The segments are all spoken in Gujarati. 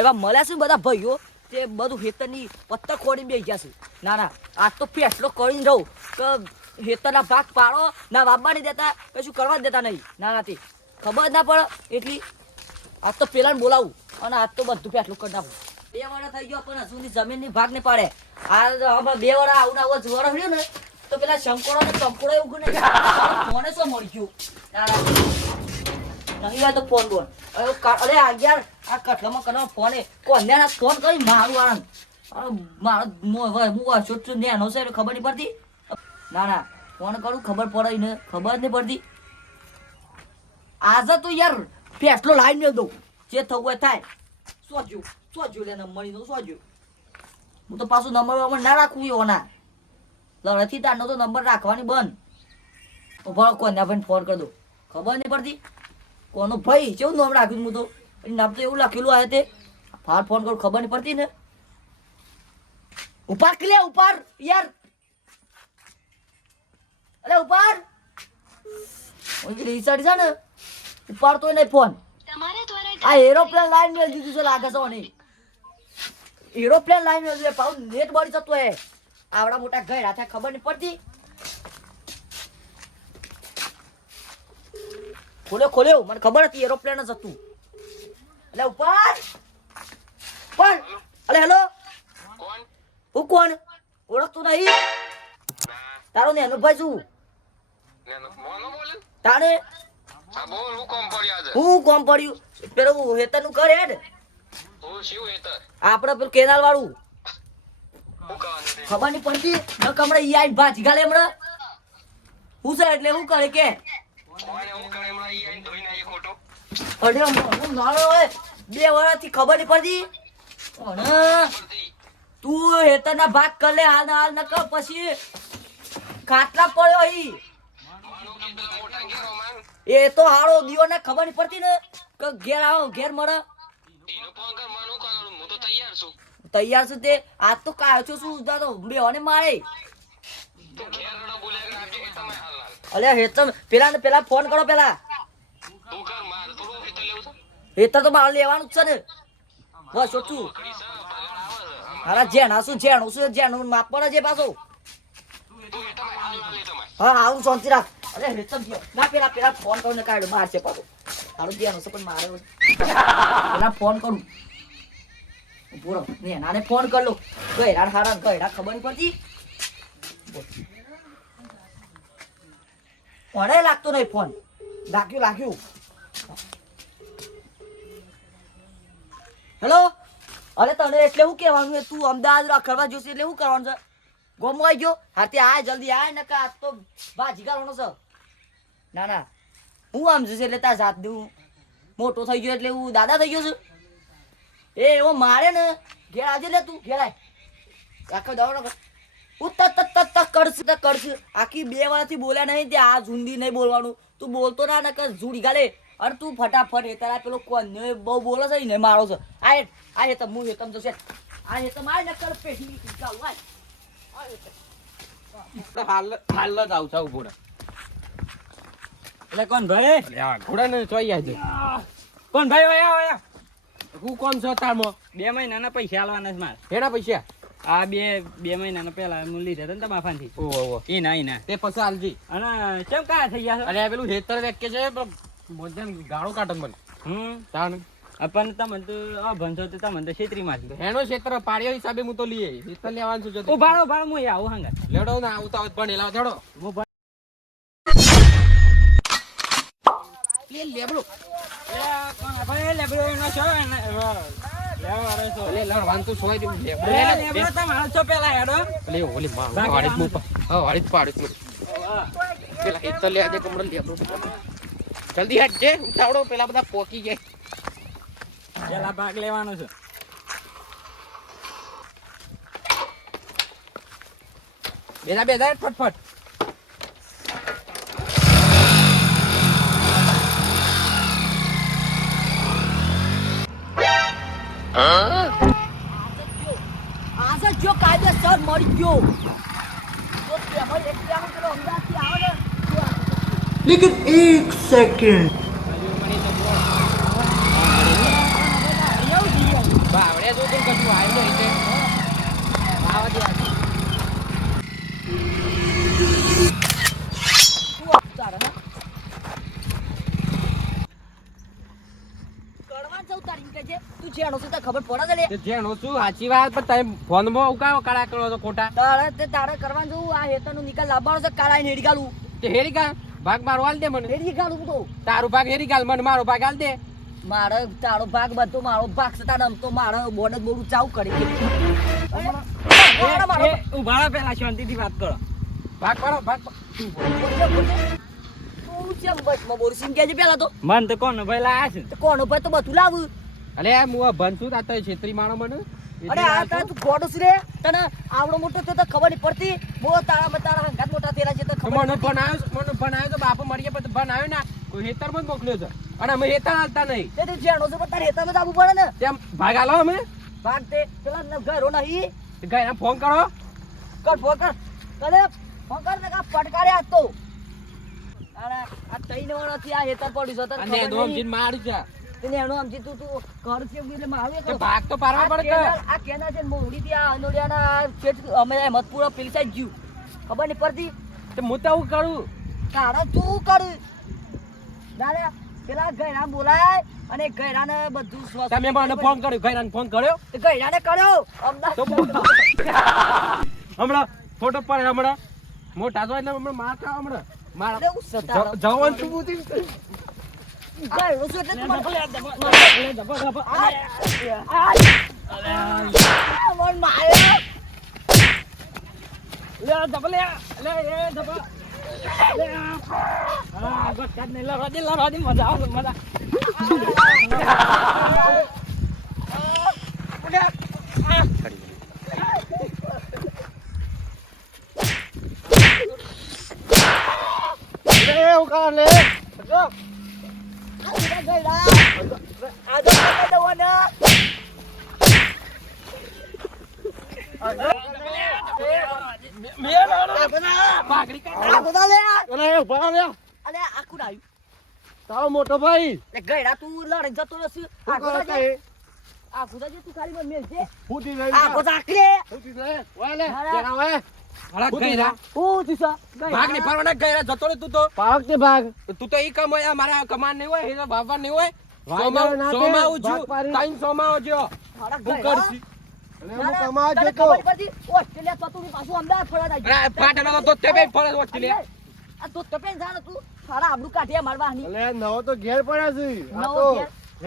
એવા મળ્યા છે બધા ભાઈઓ તે બધું હેતરની પત્તર ખોડીને બેસી ગયા છે. ના ના, આજ તો ફેસલો કરીને રહું. કે હેતરના ભાગ પાડો, ના વાપવા નહીં દેતા, કશું કરવા દેતા નહીં. ના ના, તે ખબર ના પડે. એટલી આજ તો પેલાને બોલાવું અને આજ તો બધું ફેસલું કરી નાખું. બે વર્ષ થઈ ગયો, પણ હજુ સુધી જમીનની ભાગ ને પાડે. આ હમણાં બે વર્ષ આવું આવું જ રહ્યું ને, તો પેલા શંકોડો ને ચંકોડો એવું મને શું મળી ગયું ના. નહીં હોય તો ફોન બોલ. અરે આ યાર, આ કઠલામાં કઠલામાં ફોન એ. કોને ફોન કરી મારું અરે મારો હું વર્ષો છું નેનો છે ખબર નહીં પડતી. ના ના, ફોન કરું, ખબર પડે ને, ખબર નહીં પડતી. આજે તો યાર ફેસલો મેં દઉં. જે થવું હોય થાય. સોજ્યું સોજ્યું લે નંબર સોજ્યું. હું તો પાછું નંબર ના રાખવું એવો ના લડતી તારનો તો નંબર રાખવાની બંધ. ઊભા કોને ભાઈ ફોન કરી દઉં. ખબર નહીં પડતી? કોનો ભાઈ કેવું નામ રાખ્યું હું તો નામ તો એવું લખેલું આવે તે ફાર ફોન કરું ખબર નહીં પડતી ને. ઉપાર કે લે ઉપાર યાર. અરે ઉપાર ઓય રિસર્ચ છે ને? ઉપાડ તો નહીં ફોન. આ એરોપ્લેન લાઈન મેં દીધું છે લાગે છે ઓની. એરોપ્લેન લાઈન મેં દીધું પાઉ નેટ બળી જતો હે આવડા મોટા ઘર હાથે ખબર નહીં પડતી. ખોલ્યો ખોલ્યો મને ખબર હતી એરોપ્લેન જ હતું. એટલે ઉપર પણ અલે હેલો. હું કોણ? ઓળખતું નહીં. ના. તારો ને અનુભાઈ છું ને તારે? હું કોમ પડ્યા પેલું હેતરનું ઘર હેડ. આપડે પેલું કેનાલ વાળું. ખબર નહીં પડતી. ન કમળે ઈ આઈ ભાજી ગાલે હમણાં. હું છે એટલે હું કરે કે? હું કરે? ખોટો હું નાનો હોય, બે વર્ષથી ખબર નહીં પડતી. તું હેતરના ભાગ કર લે, હાલ હાલ ન કર પછી ખાટલા પડ્યો ઈ. માનું એ તો હારો દીવો ને ખબર નહીં પડતી ને, કે ઘેર આવો, ઘેર મળે. માનું તૈયાર છું તે. આજ તો કાયો છું શું તો બેવાને મારે. અલ્યા હેતર, પેલા ને પેલા ફોન કરો પેલા. તું કર માર થોડું હેતર લેવું છે. હેતર તો મારે લેવાનું જ છે ને. બસ ઓછું. અરે જેણા શું જેણું શું જેણું માપ પડે છે પાછું. હા આવું શાંતિ રાખ. અરે રેચમ થયો ના પેલા પેલા ફોન કરીને કાઢ્યો. માર છે પાછો. તારું જેણું છે પણ મારે પેલા ફોન કરું. પૂરો ને નાને ફોન કર લો. રાડ હારા રાડ ખબર નહીં પડતી. કોણે લાગતો નહીં ફોન લાગ્યું લાગ્યું. હેલો? અરે તને એટલે શું કહેવાનું તું અમદાવાદ રખડવા જોશે એટલે શું કરવાનું છે? ગોમો આવી ગયો? હા તે આય, જલ્દી આય ને કા તો બા કરવાનો છે. ના ના. હું આમ જોશે એટલે તાર જાત દઉં. મોટો થઈ ગયો એટલે હું દાદા થઈ ગયો છું. એ, એવો મારે ને ઘેર આજે લે તું ઘેરાય આખો દવાનો હું તત તત તત કરશું કરશું આખી બે વાળાથી બોલ્યા નહીં, તે આ જુંદી નહીં બોલવાનું. તું બોલતો ના ને કે ઝૂડી ગાલે અરે તું ફટાફટ એ તારા પેલો કોણ બહુ બોલે છે ને મારો છે. આ હે આ હેતમ હું હેતમ તો છે. આ હેતમ આ નકર પેઢી ચાલુ આય આ હેતમ હાલ હાલ જ આવું છું ઘોડા. એટલે કોણ ભાઈ? આ ઘોડા ને ચોઈ આજે. કોણ ભાઈ આયા આયા હું કોમ છો તારમાં બે મહિનાના પૈસા આલવાના છે મારે. એના પૈસા? આ બે બે મહિનાના પહેલા હું લીધા હતા ને તમારા ફાનથી. ઓહો ઓહો એ ના એ ના તે પછી હાલજી. અને કેમ કયા થઈ ગયા અરે આ પેલું હેતર વેકે છે પણ મોજાને ગાળો કાઢો મને. હમ? તાણ. પણ તમને તો આ ભણશો તો તમને તો છેતરી એનો ક્ષેત્ર પાડ્યો હિસાબે હું તો લઈએ લેવાનું છું જતું. ઉભાડો ઉભાડો હું આવું હંગા લેવડો ના આવું પણ એલા ભણ- લે લેબડો. કોણ ભાઈ? લેબડો એનો છો? લે લડવાનું તો સોય દેવું લેબડો. લે તમારો છો પેલા હેડો. લે ઓલી માં વાડી જ હા વાડી જ પેલા હેતર લે આજે કમરો લેબડો. જલ્દી હટ જે, ઉતાવળો, પેલા બધા પોકી જાય પેલા ભાગ લેવાનો છે. બેદા બેદા ફટફટ. એમ કહે છે? તું જેનો છું તને ખબર પડે છે લે? તે છું સાચી વાત પણ તમે ફોનમાં ઉકાળો કાળા કરો છો ખોટા તારે તારે કરવાનું જવું આ હેતરનો નિકાલ લાવવાનો છે કાળા હેડી ગાલું તે હેરી કા ભાગ મારો હાલ દે મને. હેડી ગાલું તો તારો ભાગ હેરી ગાલ મને મારો ભાગ હાલ દે. મારો તારો ભાગ બધો મારો ભાગ છે તારે તો મારો બોર્ડ જ બોડું ચાવ કરી મારો, મારો. એ ઊભા રહો પેલા શાંતિથી વાત કરો. ભાગ પાડો ભાગ મન તો ભાઈ લાયા છે? કોનો ભાઈ તો બધું લાવું. અલે હું ભનસું આ તો છેતરી માણો મને? અરે આ તું ગોડું રે. તને આવડો મોટો તો ખબર નહીં પડતી. બહુ તારા તારા મને. ભણાયો મને ભણાયો તો બાપુ મરીએ પણ ભણાયો ના કોઈ હેતરમાં જ મોકલ્યો છે. અને અમે હેતર હાલતા નહીં. તે તું જેણો છે પણ તારે હેતામાં જ આવવું પડે ને. તેમ ભાગ આલો અમે. ભાગ તે પેલા ન- ઘરો નહીં. ગયા ફોન કરો. કર ફોન કર. કલે ફોન કર ને કા પટકારે આ તો. અરે આ તઈને વર્ષથી આ હેતર પડ્યું છે અને એનો દોમ મારું છે. તને એનો સમજી તું તું ઘર છે એટલે મારું તો ભાગ તો પાડવા પડે આ કેના છે ને મોવડીથી આ અનોડિયાના અમે હેમતપુરા પેલી સાઈડ જ્યું. ખબર નહીં પડતી? તો હું તો આવું કરું તારે તું કરું દાદા પેલા ગયરા બોલાય અને ગયરાને બધું સ્વસ્થ તમે મને ફોન કર્યો ઘરે ફોન કર્યો તે ગયરાને કર્યો હમણાં ફોટો પડે હમણાં મોટા છો એટલે હમણાં માર ખાવા હમણાં મારા હું. જ- જવાન તું બુદ્ધિ ગયરો છું એટલે તું મને- મને માર્યો. લે લે એ ધબા લે હા ગોટ કાઢ ને લડવા દે લડવા દે મજા આવે મજા આ બધા ગયરા. આ તો તમે દવાના. ભાગરી કાઢ. આ બધા લે. અલે આ આવ્યું? તારો મોટો ભાઈ લે ગયરા તું લડે જતો. આ જે- આ બધા જે તું ખાલી. ફૂટી આ બધા. ફૂટી જરા ઓય હળા તું ભાગ નહીં ફરવાના ગયરા જતો રે તું તો ભાગ તું તો ઈ કમાયા મારા કમાન નહીં હોય એ બાબા નહીં હોય સોમાં ના સોમાં ભાગ ઉજ્યું સોમાં ઉજ્યો હું કરશી એટલે નવો તો ઘેર પડ્યા છે?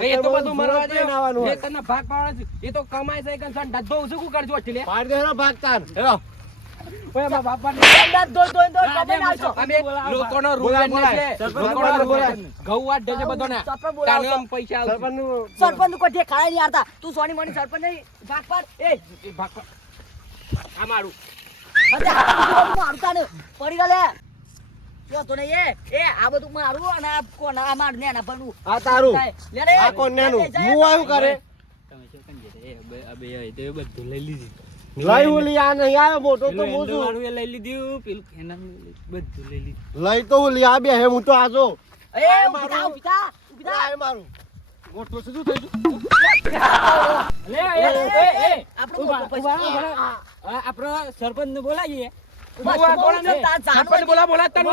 એ તો બધું મરવા દે. એ તને ભાગ પાડવાનો એ તો કમાય છે કે ડબ્બો કરજો પાડ દે ભાગ તાને. સરપંચ કોઈ નહીં આવતા. તું સોની મોની સરપંચ નહીં. ભાગ પાડ. એ. એ ભાગ પાડ. આ મારું. બધું મારું તાને પડી ગલે જો તો એ એ આ બધું મારું અને આ કોણ? આ માર ને ના બનવું આ તારું. લે આ કોણ નેનું? લે, લે, હું આવ્યું કરે તમે શું કેમ એ બે- આ બે હોય તો એ બધું લઈ લીધું. લઈ હું લી આ નહીં આવ્યો મોટો તો એ લઈ લીધું પેલું એનાનું બધું લઈ લીધું. લઈ તો હું લી આ બે હે હું તો આજો એ મારું. પિતા પિતા આ મારું. મોટો શું થઈ ગયું લે એ એ એ આપણું મોટું બોલાવીએ. ઊભા, ને? તાર સરપંચ બોલા બોલા તને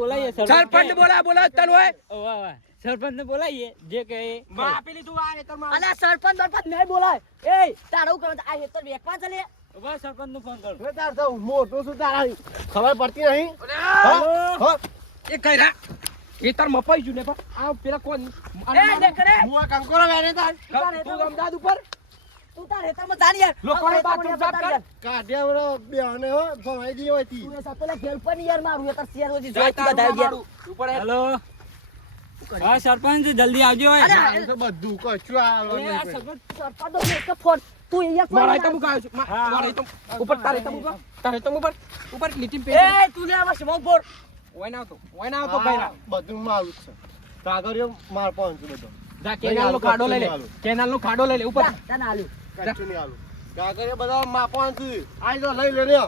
બોલાવીએ સરપંચ બોલા બોલા તને હોય. વાહ વાહ સરપંચને બોલાવીએ. જે કે. માં આપી લીધું આ રેતરમાં. અલા સરપંચ બરપંચ નહીં બોલાય. એ તારે હું આ હેતર વેકવા ચાલે ઊભા નું ફોન કર. હવે તાર તો મોટો શું તારા ખબર પડતી નહીં. હા એ કઈરા એ તાર મપાઈ જુ ને પણ આ પેલા કોણ? એ દેખરે હું આ કંકોરો વેને તાર? તું અમદાવાદ ઉપર? તું તાર હેતરમાં જાન યાર. લોકોને આ બાથરૂમ હેતરમાં સાફ જાન કાઢ્યા વરો બે હો. ભવાઈ દી હોય તું. લે ખેલ પર નહીં યાર મારું હેતર શેર હોજી બધાય યાર મારું. ઉપર હેલો. હા સરપંચ જલ્દી આવજો તો બધું કશું આ સરપંચ સરપંચ તો મેં તો ફોન. તું અહીંયા ફોન મારા તો મુકાયો છે. મારા તો ઉપર તારે તો ઉપર તારે તો ઉપર ઉપર લીટી પે એ તું લે આવા શમો પર ઓય ના આવતો ઓય ના બધું મારું છે. કાગળિયો માર પણ છે બધો. જા કેનાલ નો ખાડો લઈ લે. કેનાલ નો ખાડો લઈ લે ઉપર. કશું નહીં આલું. કાગળિયો બધા માપવાનું છે. આઈ લો લઈ લે રે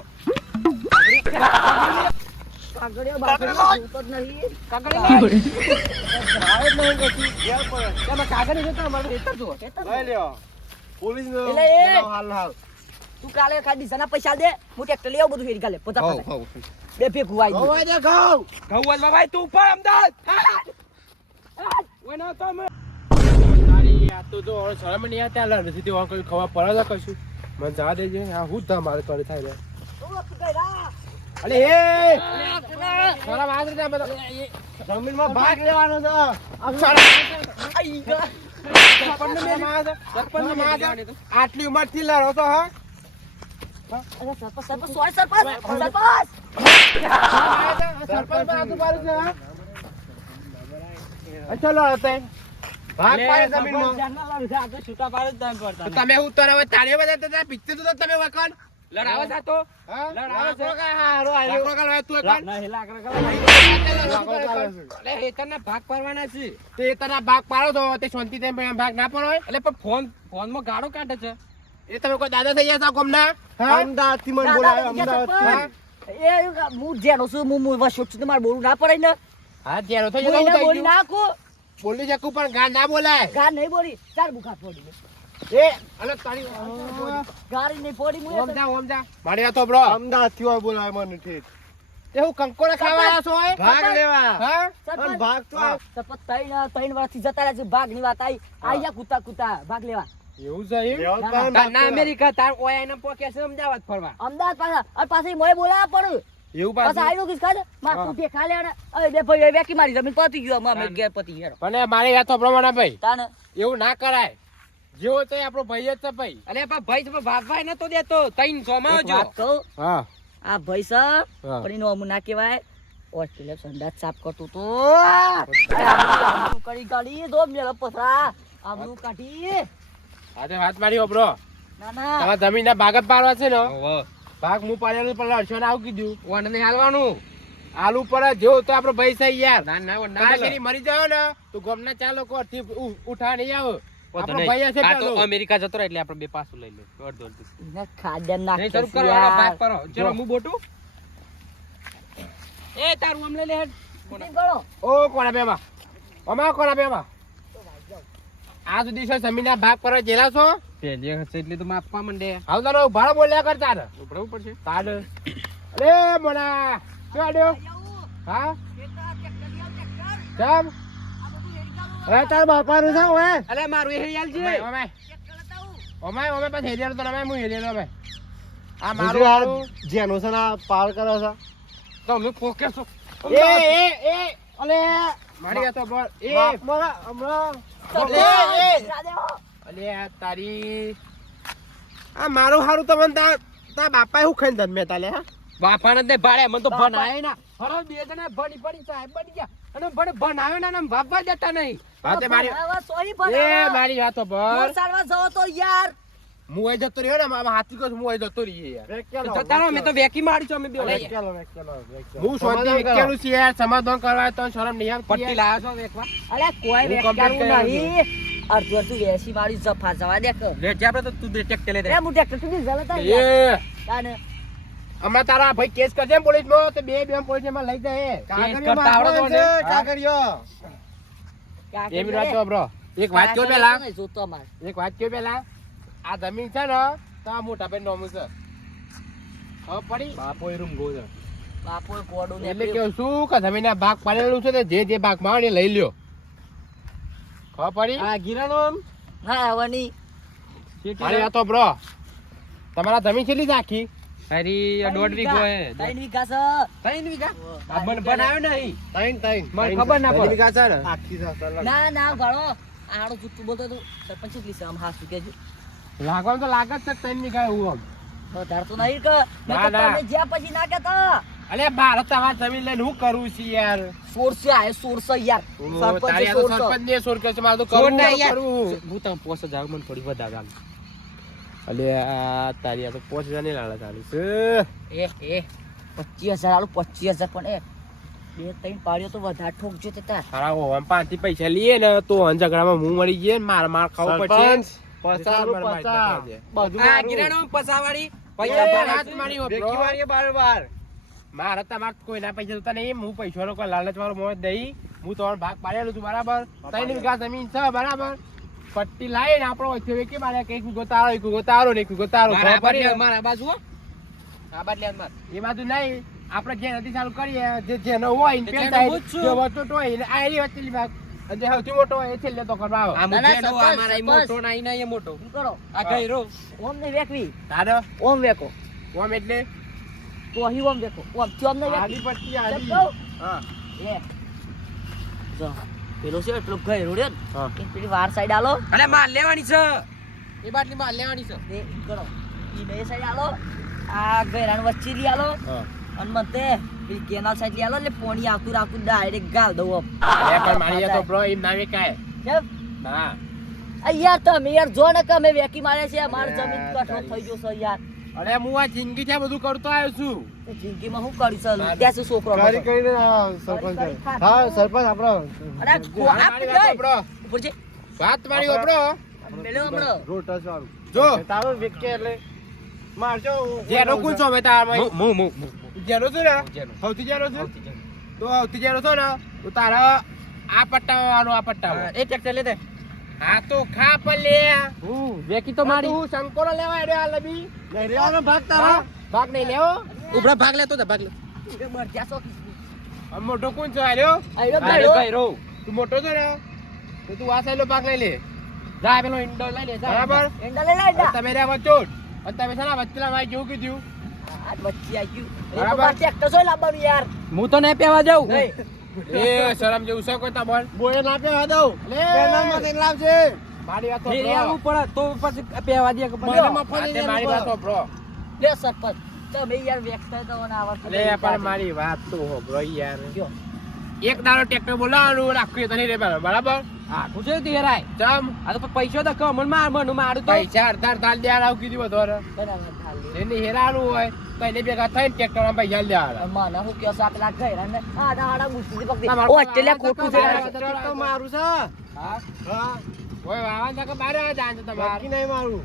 કાગળિયો બાગળિયો જોતો જ નહીં. કાગળ જ નહીં કશું ઘેર પડે. તમે કાગળ છે તો રેતર જુઓ લઈ લ્યો. પોલીસ ને એટલે એ- બોલાવો હાલ હાલ. તું કાલે ખાલી ડીઝલના પૈસા દે હું ટ્રેક્ટર લઈ આવું બધું હેરી કાલે પોતા પોતા બે ભેગું આવી ગયું. દે ઘઉં. ઘઉં ભાઈ તું ઉપર અમદાવાદ! ઓય તો આ તો જો શરમ નહીં આવતી આ નથી તે કોઈ ખબર પડે કશું. મને જા દેજે. આ હું જ મારે કરે થાય રે. તું ગઈ રા. અલે એ શરમ આ રીતે અમે જમીન જમીનમાં ભાગ લેવાનો છે આ સારા આઈ ગા. મેં મારે મારે. આટલી ઉંમરથી લડો તો હા સરપંચ, સરપંચ, sorry, સરપંચ. સરપંચ. સરપંચ પર આટલું છે હા ચલો હવે ભાગ પાડે જમીનમાં તો તમે ઉતરો તારે બધા પિક્ચર તો તમે વખત લડાવો હા? લડાવો છો? હારો. લાકડો કાઢવા તું વખત લાકડો કાઢે છે. અલે હેતરના ભાગ પાડવાના છે. તે હેતરના ભાગ પાડો તો તે શાંતિ તેમ ભાગ ના પડો એટલે પણ ફોન ફોનમાં ગાડો કાઢે છે. એ તમે કોઈ દાદા થઈ ગયા છો કોમના અમદાવાદથી મને ના, બોલાવ્યો, ના. સરપંચ. એ હું જેનો છું હું હું વસોટ છું તમારે બોલું ના પડે ને. હા જેનો થઈ ગયો. બોલી નાખું. બોલી શકું પણ ગા ના બોલાય. ગા નહીં બોલી ચાર બુખા ફોડી એ અલે તારી બ્રો. મને. તે હું કંકોડા ખાવા આવ્યા છો ભાગ લેવા. હા? સરપંચ. ભાગ તો આ- સરપંચ ત્રણ ત્રણ વર્ષથી જતા રહ્યા છે. ભાગની વાત આવી આયા કૂતા કૂતા. ભાગ લેવા. એવું છે એમ? ના, પડે ને તાર ભાગ ના તો. અમેરિકા તાર ઓય પોકે છે અમદાવાદ ફરવા. અમદાવાદ પાછા. અને પાછી મોય બોલાવા પડે એવું પાછા પાછું આઈનું ખાલે. ખાધે માથું કે ખાલે અને બે ભાઈ વેકી મારી જમીન પતી ગયો. અમે ઘેર પતી ગયા પણ મારી વાતો પ્રમાણે ભાઈ. તાને એવું ના કરાય. જેવો તો આપણો ભાઈ જ છે ભાઈ. અરે પણ ભાઈ તો ભાગભાઈ નતો દેતો. તઈન સોમાં જો વાત કહું? હા. આ ભાઈ છે પણ એનું અમુ ના કહેવાય. ઓસ્ટ્રેલિયા સંદાસ સાફ કરતું તો. કરી કાઢી દો મેલો પથરા. આબરૂ કાઢી. આજે વાત મારી ઓબરો ના ના. તમારા જમીન ના ભાગ જ પાડવા છે ને? ભાગ હું પાડેલું પણ ને આવું કીધું. વન ને હાલવાનું. આલુ પર જેવો તો આપણો ભાઈ છે યાર. ના ના મરી જાવ ને તું ગમના ચાલો અડધી ઉ- ઉઠા નહીં આવે. અમેરિકા જતો રહે એટલે આપણે બે પાછું લઈ લે. અડધો અડધો. એને ખાદ્ય શરૂ કરો, આનો કરો. ચલો, હું બોટું? એ તારું આમ લઈ લે હેડ. ટીમ ગણો. ઓ કોના બેમાં? અમા કોના બેમાં? આ સુધી છે ભાગ પર જેલા છો? પહેલી હશે એટલે તો માપવા માંડે. હાલ તારો ભાડા બોલ્યા કરતા ને ઉપડવું પડશે. તાડ અરે મોના શું આડ્યો હા? કેમ અરે તાર બાપાનું છે ઓય. અલે મારું હેરિયાલ યાલ છે. ઓમે ઓમે. ઓમે ઓમે પાછ હેરિયાનો તો અમે હું હેરિયાનો ઓમે આ મારું આ હારું. જેનો છે ના પાર કરો છે. તો અમે પોકે છો. એ એ એ અલે. મારી આ તો બોલ. એ. બાપમાં હમણાં. અલે એ. અલે આ તારી. આ મારું હારું તો મને તા તા બાપાએ હું ખાઈને ધન મેતા લે હા? બાપાને તે નહીં ભાડે મને તો ભણાય ના. હરો બે જણા ભણી ભણી સાહેબ બની ગયા. અને ભણે ભણાવે ના વાપવા દેતા નહીં. હા મારી સોરી પર એ મારી વાત પર. સારવા જાવ તો યાર. હું અહીં જતો રહ્યો ને મારા હાથી કહું હું અહીં જતો રહીએ યાર. વેકેલો, જતા રહો મેં તો વેકી મારી છું અમે બે વેકેલો, વેકેલો, વેકેલો. હું શાંતિ વેકેલું. છું યાર સમાધાન કરવા તો શરમ નહીં આવતી પટ્ટી. લાવ્યો છો વેકવા અરે કોઈ કર્યો નહીં. અડધું અડધું વેસી મારી જફા જવા દે કે. લે જે આપણે તો તું બે ટેક્ટર લઈ એ હું ટ્રેક્ટર સુધી જલતા એ. તાને. અમાર તારા ભાઈ કેસ કરજે પોલીસ પોલીસમાં તો બે બે પોલીસમાં લઈ જાય. કાગળ કરતા આવડો તો કાગળિયો. એ બી વાત તો બ્રો એક વાત કયો પેલા? જોતો અમારે. એક વાત કયો પેલા? આ જમીન છે ને તો આ મોટા ભાઈ નોમું છે. હવે પડી? બાપો એ રૂમ છે. બાપો કોડું ને એટલે કેવું શું? કે જમીન ના ભાગ પાડેલું છે ને જે જે ભાગમાં લઈ લ્યો. ખબર પડી? આ ગિરાનો આમ? હા આવવાની મારી વાત તો બ્રો તમારા જમીન કેટલી છે આખી. તારી દોઢ વીઘો. હે. ત્રણ વીઘા છે. ત્રણ વીઘા? આ મને બનાવ્યો નહીં. ત્રણ, ત્રણ. મને ખબર ના. પડે. વીઘા છે ને? આખી છે, ના ના ગણો આડો જુઠ્ઠું બોલતો તો સરપંચ જ લીસે આમ હાસુ કેજો. લાગવાનું તો લાગે જ છે ત્રણ વીઘા એવું આમ. તો નહીં કે. મેં તો તમે જ્યાં પછી ના કહેતા. અલે ભારત તમારી જમીન લઈને હું કરું છું યાર? સોર્સ આ સોર્સ યાર. સરપંચ. સરપંચ ને સોર કે છે મારે તો કરું ના યાર. હું તમે પોસ જાવ મને થોડી વધારે. અલે આ તારી આ તો પોચ હજારની લાલચ ચાલુ છે. એ એ પચીસ હજાર આલું પચીસ હજાર પણ એ. બે ત્રણ પાડ્યો તો વધારે ઠોકજો તે તાર. સારા હોવા પાંચથી પૈસા લઈએ ને તો ઝઘડામાં હું મળી જઈએ ને માર માર ખાવું પડશે. પચાસ પચાસ. બધું આ ગિરાણો પસાવાળી પૈસા ભરાય મારી હો, bro. વાળીએ બાર-બાર. મારે તમારે કોઈના પૈસા જોતા નહીં. હું પૈસા નો કોઈ લાલચ વાળો મોજ દઈ. હું તમારો ભાગ પાડેલો છું બરાબર. ત્રણ વીઘા જમીન છે બરાબર? પટ્ટી લાઈને આપણો વચ્ચે વેકી મારે કે એક વીઘો તારો એક ઉગો તારો ને એક ઉગો તારો. મારા બાજુ મારા બાજુ આ બાજુ એ બાજુ નહીં. આપણે જે નથી ચાલુ કરીએ જે જેનો હોય ને તે જે વચ્ચે છું. વચોટ હોય ને આ એની વચ્ચેની ભાગ. જે સૌથી મોટો હોય એ લેતો તો કરવા આવે. આ ના, ના, મુજેનો, આ મારા ઈ મોટો ના ઈ ના ઈ મોટો. શું કરો? આ ગયરો ઓમ ને વેકવી. તારો? ઓમ વેકો. ઓમ એટલે? તો અહીં ઓમ વેકો. ઓમ ચોમ ને આડી વેકવી. પટ્ટી આડી હા. એ જો. પેલો છે એટલો ગઈ રહ્યો ને પેલી વાર સાઈડ આલો. અરે માર લેવાની છે. એ બાટલી માલ લેવાની છે. એ કરો. ઈ બે સાઈડ આલો. આ ગયરાન વચ્ચે લઈ આલો. અન અને મતે પેલી કેનાલ સાઈડ લઈ આલો એટલે પોણી આવતું રાખું ડાયરેક્ટ ગાલ દઉં આમ. એ પણ મારી તો બ્રો ઈ નાવે કાય કેમ? ના. યાર તમે યાર જો ને કે અમે વેકી મારે છે મારી જમીન કઠો થઈ ગયો છે યાર. અરે હું આ જિંદગી છે બધું કરતો આવ્યો છું. જિંદગીમાં કર્યું ત્યાં શું છોકરો કરી કરીને સરપંચ કરી કરી હા સરપંચ આપણો. અરે વાત મારી જો. તારો વેકે એટલે મારજો જેનો કોણ છો મેં તારા મુ મુ મુ મુ. જેનો છે ને? સૌથી જેનો છે? તો સૌથી જેનો છે ને તો તારા આ પટ્ટાવાનો આ પટ્ટા હા, એ ટ્રેક્ટર લે દે. હા તો ખા પલે. હું વેકી તો મારી. તું સંકોલો લેવા હેડ્યો આ લબી. રેવાનો ભાગ તારા. ભાગ નહીં લેવો. ઉભરા ભાગ લેતો તા ભાગ લે. મર છો. આ મોટો કોણ છે? આર્યો આ ભાઈ. ગયરો તું મોટો છે ને? તો તું આ સાઈડનો ભાગ લઈ લે. જા પેલો ઇન્ડો લઈ લે જા. બરાબર? ઇન્ડો લઈ લે, જા. તમે રે વચોટ અને તમે છે ને વચ્ચેલા ભાઈ જેવું કીધું. આ વચ્ચે ગયું. બરાબર. ટેક્ટર જોઈ લાવવાનું યાર. હું તો નહીં પેવા જાઉં. નહીં. એ શરમ જેવું છે કોઈ તમાર? બોએ ના પે દઉં. લે. પેલા માંથી લાવજે. મારી વાત તો. પડે તો પછી પેવા દે મને મફત મારી વાત તો બ્રો. લે સરપંચ. તમે યાર વ્યક્ત તો પણ મારી વાત તો હો બ્રો યાર. કયો? એક દાડો ટ્રેક્ટર બોલાવાનું અને તને રે બરાબર આખું છે તેરાય ચમ. આ તો પૈસો તો કમણ માર મન મારું તો. પૈસા અડધા અડધા દેવાનું આવું કીધું બધું બરાબર. એને હેરાનું હોય તો એને ભેગા થઈને ટ્રેક્ટર પૈસા દેવાના મને કહો છો, આ પેલા ગયરાને આડા આડા ગુસ્તીથી પકડી. મારું ઓ, ઓસ્ટ્રેલિયા ખોટું છે. તો મારું છે. હા? હા. ઓય વાવાન તક બારે આ જાન તમાર. બાકી નહીં મારું.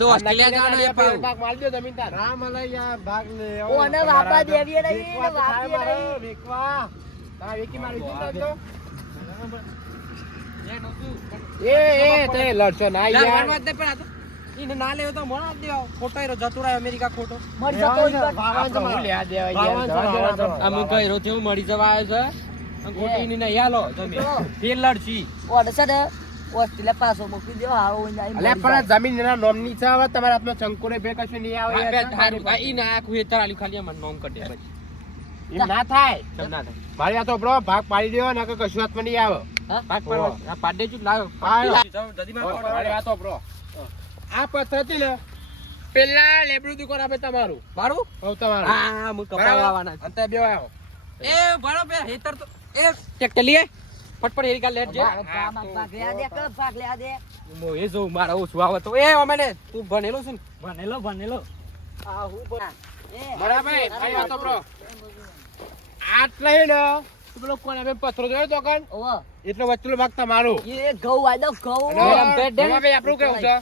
તો ઓસ્ટ્રેલિયા જવાના એ પાછું. ભાગ માલ દે જમીન તાર. ના મને યાર ભાગ લે. ઓ, અને વાપા દેવીએ નહીં, મારે, નહીં. વેકવા. તારા વેકી મારી દીધું તો? એ એ તે લડશો ના યાર. પણ આ તો ઈને ના લેવો તો મણા દેવા. ખોટો રો જતો રહ્યો અમેરિકા ખોટો મરી જતો. ભાવાન હું મારો. લેવા દેવા ભાવાન યાર છે, જવા દે ભાવાન છે. આપણે. આ મું ગયરો મળી જવા આવ્યો છે ખોટી ઈને નહીં હાલો તમે. ફેર લડશી ઓને ઓસ્ટ્રેલિયા પાછો મોકલી દેવો, હારો ને મરી પણ જમીન એના નોમની છે હવે તમારા હાથમાં ચંકોરે ભે કશું નહીં આવે યાર. આ આખું હેતર આલ્યું, ખાલી આમાં નોમ કટે પછી. એમ ના થાય કેમ ના થાય? મારી આ તો બ્રો ભાગ પાડી દેવો ના કે કશું હાથમાં નહીં આવે? ભાગ પાડ દેજો, લાવો. પાડ. જલ્દી માં પાડો. આ તો બ્રો આ પથ્થર હતી ને પેલા લેબડું દુકાન આપે તમારું. મારું? હવે તમારું. હા, હું કપડા લાવવાના આવવાના છે. અંતે બે આવો. એ ભણો બે હેતર તો એ ટ્રેક્ટર લીએ ફટફટ એરિકા લેટ જે. ભાગ લે દે, કે ભાગ લેવા દે. હું એ જોઉં મારા ઓછું આવે તો. એ અમને તું ભણેલો છે ને? ભણેલો ભણેલો. આ હું. બરાબર મારી વાત બ્રો આટલા ને પેલો કોણ આપે? પથરો જોયો તો કન? ઓવો. એટલો વચ્ચેનો ભાગ તમારો. એ ઘઉં દો, ઘઉં. આપણું કેવું છે?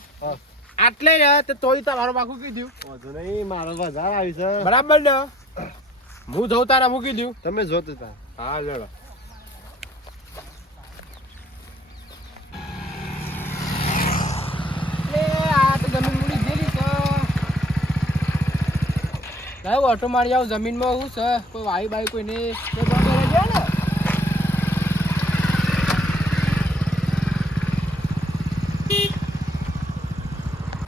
આટલે ને તો તોય તમારું પાકું કીધું. વાંધો નહીં, મારો વધારે આવી છે. બરાબર ને? હું જઉં તારા મૂકી દઉં તમે જોતા હતા હા ચલો તો ઓટો મારી આવ જમીનમાં શું છે. કોઈ વાઈ બાઈ કોઈ નહીં કોઈ પણ કરે છે ને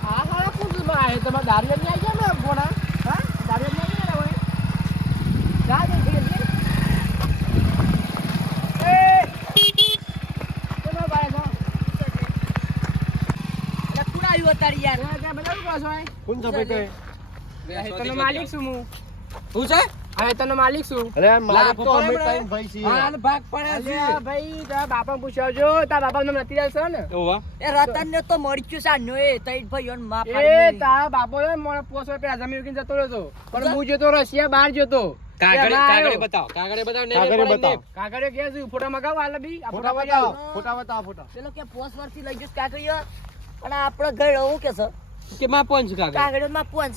આ હારા આ એ તમારા દારિયા ની આવી ગયા ને ગોળા હા? દારિયા ની આવી ગયા ને હવે? જા યાર? કોણ માલિક છું હું. શું છે? આ તને માલિક છું અરે મારે તો અમે ટાઈમ ભાઈ છીએ. હાલ ભાગ પડે છે. ભાઈ તારા બાપાને પૂછાવજો તારા બાપા નામ નથી ચાલશે ને? ઓવા એ રતનને તો મરચું સા નો એ તઈ ભાઈ ઓન માફ એ તારા બાપો ને મને પોસો વર્ષ પહેલા જમીન જતો રહ્યો તો પણ હું જતો રશિયા બહાર જતો. કાગળે કાગળે બતાવ. કાગળે બતાવ ને કાગળે બતાવ. કાગળે કે છે ફોટા મગાવ હાલ બી. ફોટા બતાવો ફોટા બતાવ ફોટા. પેલો કે પોસ વર્ષથી લઈ જઈશ કાકડીઓ અને આપણો ઘર હું કે છે કે માં પંચ કાગળ? કાકડીઓ માં પોંચ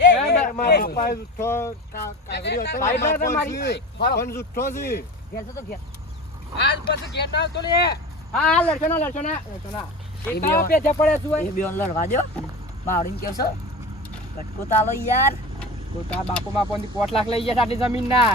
મારા હા હા લડશો ના બે પેચા પડે શું એ બે લડવા દો માવડીને કેવ છો કટકો તાલો યાર. કોટા બાપુ માં પોંધી લાખ લઈ ગયા સાડી જમીન ના